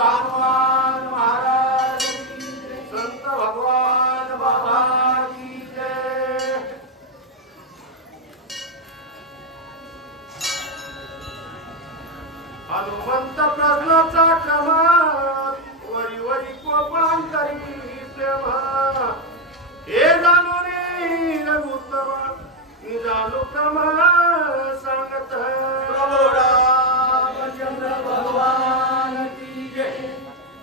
हनुमान महाराज संत भगवान बाबा की जय। हनुमंत प्रश्नाचा क्रमा वरी वरी कोपांतरी प्रेम हे जाणून रघुत्तम जाणू क्रम सांगत प्रभू रामचंद्र भगवान की जय।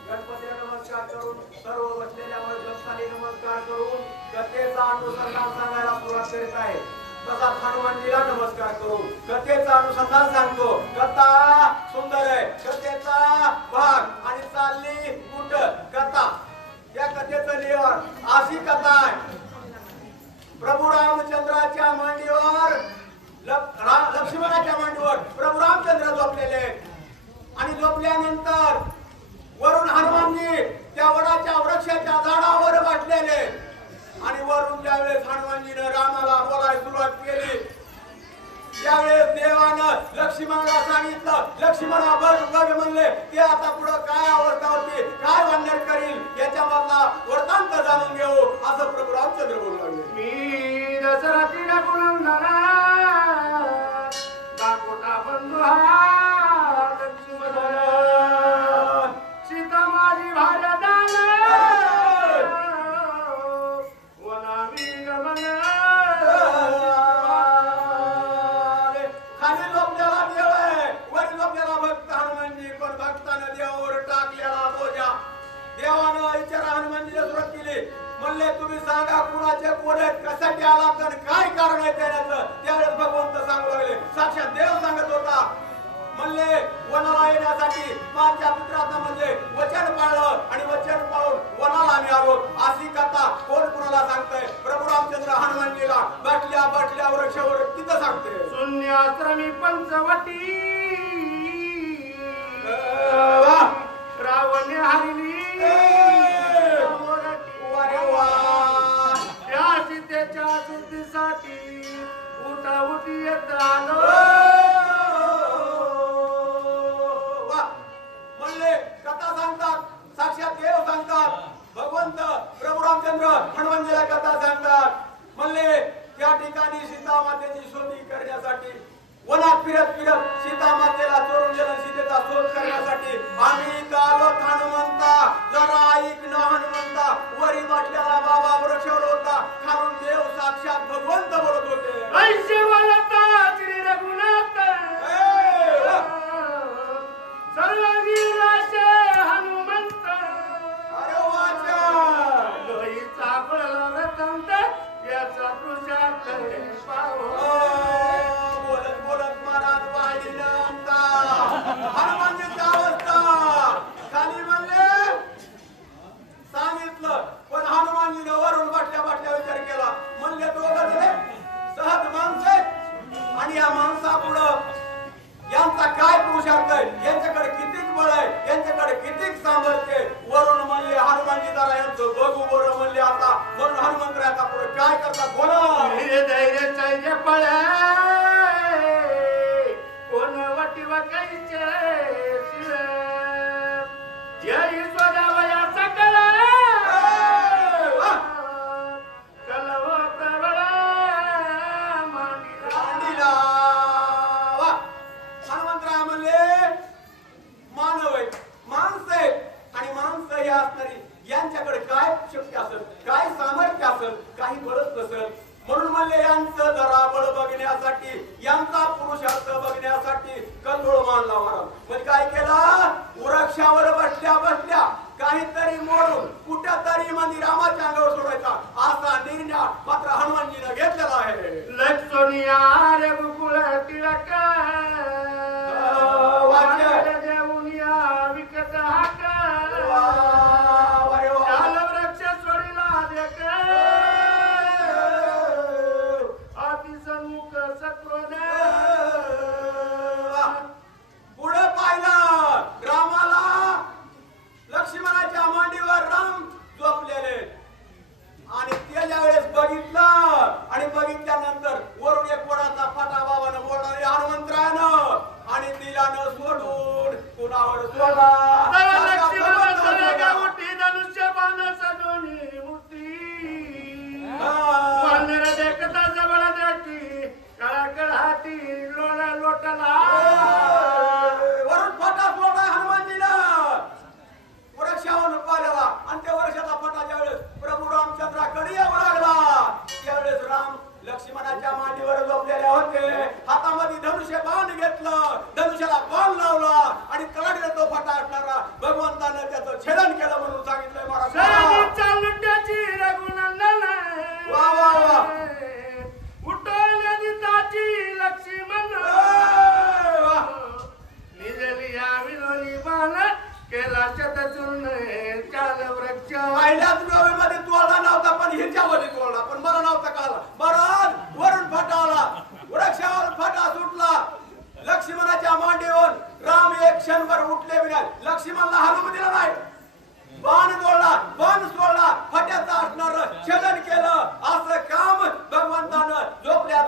गणपतीला नमस्कार करून सर्व बसलेल्यावर जपसाली नमस्कार करून कथेचा अनुसंधान सांगायला सुरुवात करीत आहे। तसा हनुमानजीला नमस्कार करू कथेचा अनुसंधान सांगतो। कथा सुंदर आहे, कथेचा भाग आणि चालली कुठ कथा। या कथेचं लिहिवर अशी कथा आहे। प्रभू रामचंद्राच्या मांडीवर लक्ष्मणाच्या मांडीवर प्रभू रामचंद्र झोपलेले आणि झोपल्यानंतर वरून हनुमानजी त्या वडाच्या वृक्षाच्या झाडावर बसलेले आणि वरून ज्यावेळेस हनुमानजीने रामाला बोलायला सुरुवात केली त्यावेळेस देवानं लक्ष्मणाला सांगितलं, लक्ष्मणा बघ बघ म्हणले ते आता पुढे काय अवस्था होती, काय भांडण करील याच्यामधला वृत्तांत जाणून घेऊ असं प्रभू रामचंद्र बोलू लागले। मी दशरथी रघुनंदना दाखोटा बंधू हा लक्ष्मण सीता माझी भाजदान वनामी गमन खाली लोकल्याला देव आहे वर लोकल्याला भक्त हनुमानजी पण भक्तानं देवावर टाकलेला बोजा। देवानं विचारा हनुमानजीला सुरुवात केली म्हणले तुम्ही सांगा कुणाचे कोण आहेत, कशासाठी आला तर काय कारण आहे त्याचं। त्यावेळेस भगवंत सांगू लागले, साक्षात देव सांगत होता म्हणले वनाला येण्यासाठी माझ्या मित्रांना म्हणजे वचन पाळलं आणि वचन पाळून वनाला आम्ही आलो। अशी कथा कोण कुणाला सांगतंय? प्रभू रामचंद्र हनुमानजीला बसल्या बसल्या वृक्षावर तिथं सांगते शून्याश्रमी पंचवटी रावण हरिणी त्या सीतेच्या शुद्धीसाठी उठाउठी येत आलो। म्हणले कथा सांगतात, साक्षात देव सांगतात, भगवंत प्रभू रामचंद्र हनुमानजीला कथा सांगतात। म्हणले त्या ठिकाणी सीता मातेची शोधी करण्यासाठी वनात फिरत फिरत सीता मातेला चोरून गेलं, सीतेचा शोध करण्यासाठी आम्ही आलो हनुमंता। जरा ऐक ना हनुमंता, वरी बसलेला बाबा वृक्षावर होता, खालून देव साक्षात भगवंत बोलत होते। ऐसे बोलता श्री रघुनाथ सर्वगिराशे हनुमंत अरे वाचा लोईचा पडला रतंत याचा पुरुषार्थ पाहो। बोलत बोलत मनात वाढील अंता हनुमानजीची अवस्था खाली म्हणले सांगितलं पण हनुमानजीने वरून बसल्या बसल्या विचार केला। म्हणले दोघं जण सहज माणसं आणि या माणसापुढं यांचा काय पुरुषार्थ आहे, यांच्याकडे किती बळ आहे, यांच्याकडे किती सामर्थ्य आहे। वरून म्हणले हनुमानजी जरा यांचं बघू बरं म्हणले आता म्हणून हनुमंत आता पुढे काय करतात बोला। धैर्य चैर्य पळ कोण वटी वकायचे लागला गावठी धनुष्य बाणाचा दोन्ही मूर्ती वानर देखता जवळ देखी कळकळ हाती लोळा लोटला वरून फटा सोडला हनुमानजीला वृक्षावर पाल्याला आणि त्या वर्षाचा फटा ज्यावेळेस प्रभू रामचंद्राकडे येऊ लागला त्यावेळेस राम लक्ष्मणाच्या मांडीवर झोपलेले होते हातामध्ये धनुष्य बाण घेतलं धनुष्याला बाण लावला आणि कडाडीला तो फटा असणारा भगवंतानं त्याचं छेदन केलं म्हणून सांगितलंय महाराज लुट्याची रघुनंदन वा वा वा उठवली ताची लक्ष्मण निजलिया विलोली बाण केला शतचूर्ण चाल वृक्ष पहिल्याच नोव्हेंबरमध्ये तोडला नव्हता पण हिच्यामध्ये तोडला पण मला नव्हता काला महाराज वरून फटा आला वृक्षावर फटा सुटला लक्ष्मणाच्या मांडीवर राम एक क्षणभर उठले बिना लक्ष्मणला हलवू दिला नाही बाण तोडला बाण सोडला फट्याचा असणार छेदन केलं असं काम भगवंतानं झोपल्या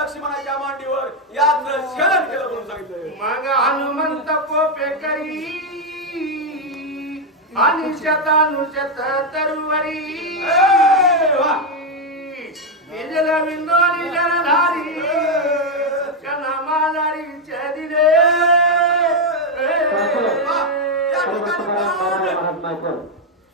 लक्ष्मणाच्या मांडीवर याच छेदन केलं म्हणून सांगितलं मग हनुमंत कोपे करी आणि शतानुशत तरुवरी निजल विंदोरी जलधारी क्षणा मालारी दिले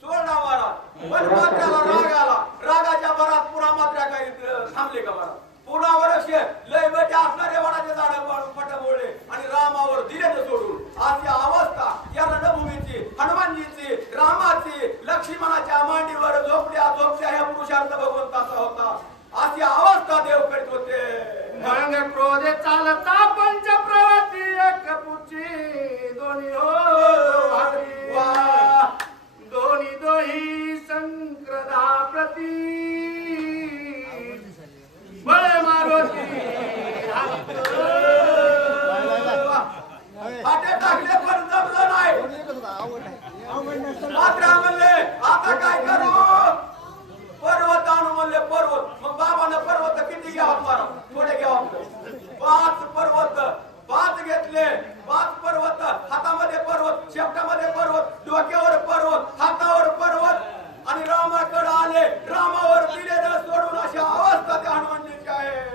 सोडला महाराज पण मात्र्याला राग आला रागाच्या भरात पुन्हा मात्र्या काही थांबले का महाराज पुन्हा वर्ष लय बेटे असणारे वडाचे झाड पटवले आणि रामावर दिलेलं सोडून आज या अवस्था या रणभूमीची हनुमानजीची रामाची लक्ष्मणाच्या मांडीवर झोपल्या ह्या पुरुषार्थ भगवंताचा होता अशी अवस्था देव करीत होते मग क्रोध चालता पंच प्रवती एक पुची दोन्ही हो दोन्ही दोही संक्रदा प्रती बळे मारुती फाटे टाकले पण जमलं नाही मात्र म्हणले आता काय करू पर्वत आणू म्हणले पर्वत मग बाबानं पर्वत किती घ्यावा मारा थोडे घ्यावा 5 पर्वत 5 घेतले 5 पर्वत हातामध्ये पर्वत शेपटामध्ये पर्वत डोक्यावर पर्वत हातावर पर्वत आणि रामाकडे आले रामावर दिलेलं सोडून अशी अवस्था त्या हनुमानजीची आहे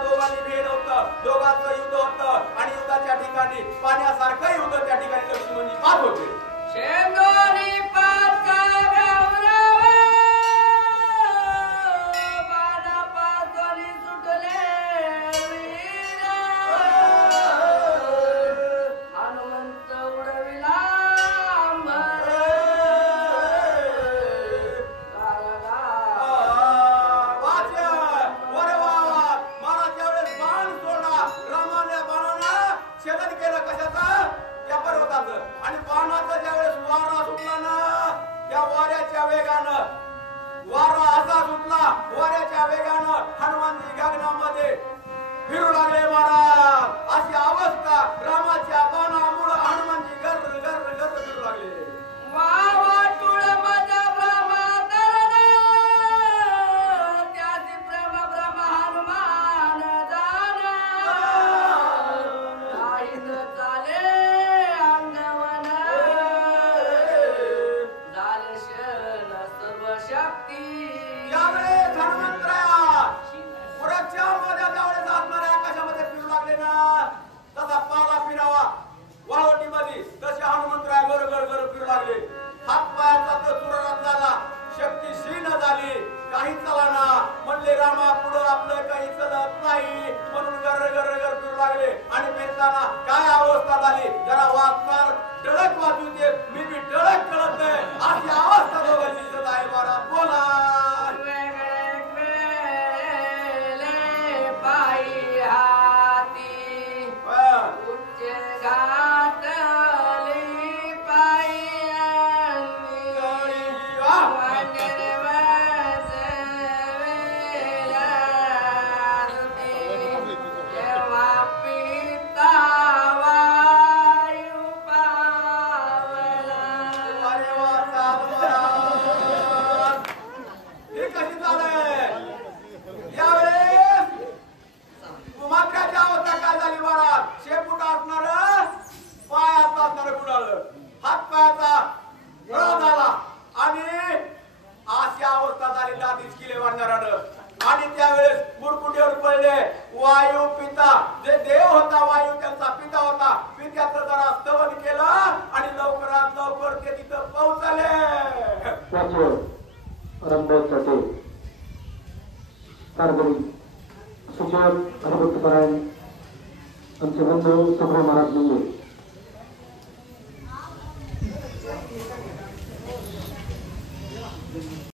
दोघांची भेट होतं दोघांचं वायू पिता जे देव होता वायू त्यांचा पिता होता पित्याचं जरा स्तवन केलं आणि लवकरात लवकर ते तिथं पोहोचले. रंगोत्सव सार्वजनिक शिक्षक हरिभक्तपरायण आमचे बंधू सुब्रह महाराज लिंगे